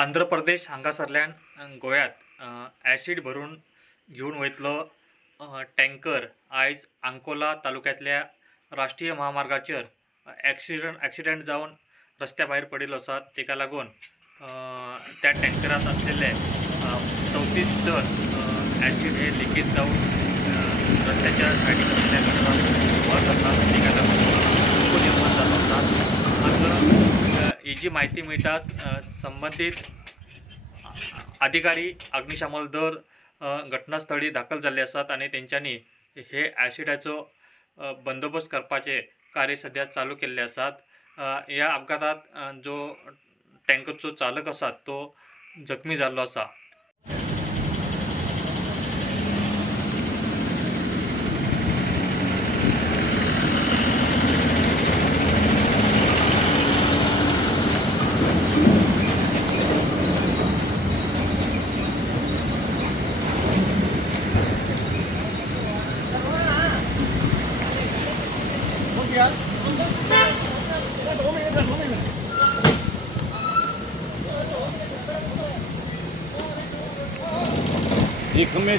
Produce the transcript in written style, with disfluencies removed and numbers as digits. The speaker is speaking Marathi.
आंध्र प्रदेश हांगासरल्यान गोंयांत ॲसिड भरून घेवन वयतलो टँकर आयज अंकोला तालुक्यांतल्या राष्ट्रीय महामार्गाचेर ॲक्सिडेंट जावन रस्त्या भायर पडिल्लो आसा। तेका लागून त्या टँकरांत आसलेले 34 टन ॲसिड हे लिकेज जावन रस्त्याच्या सायडीक आसलेल्या गटारांत वत आसा। तेका लागून धोको निर्माण जाल्लो आसा। मात्र ही जी माहिती मेळटाच संबंधित अधिकारी अग्निशमन दल घटनास्थळी दाखल जाल्ले आसात आणि तेंच्यांनी हे ॲसिडाचो बंदोबस्त करपाचे कार्य सध्या चालू केल्ले आसात। ह्या अपघातात जो टँकरचो चालक आसा तो जखमी जाल्लो आसा। एक में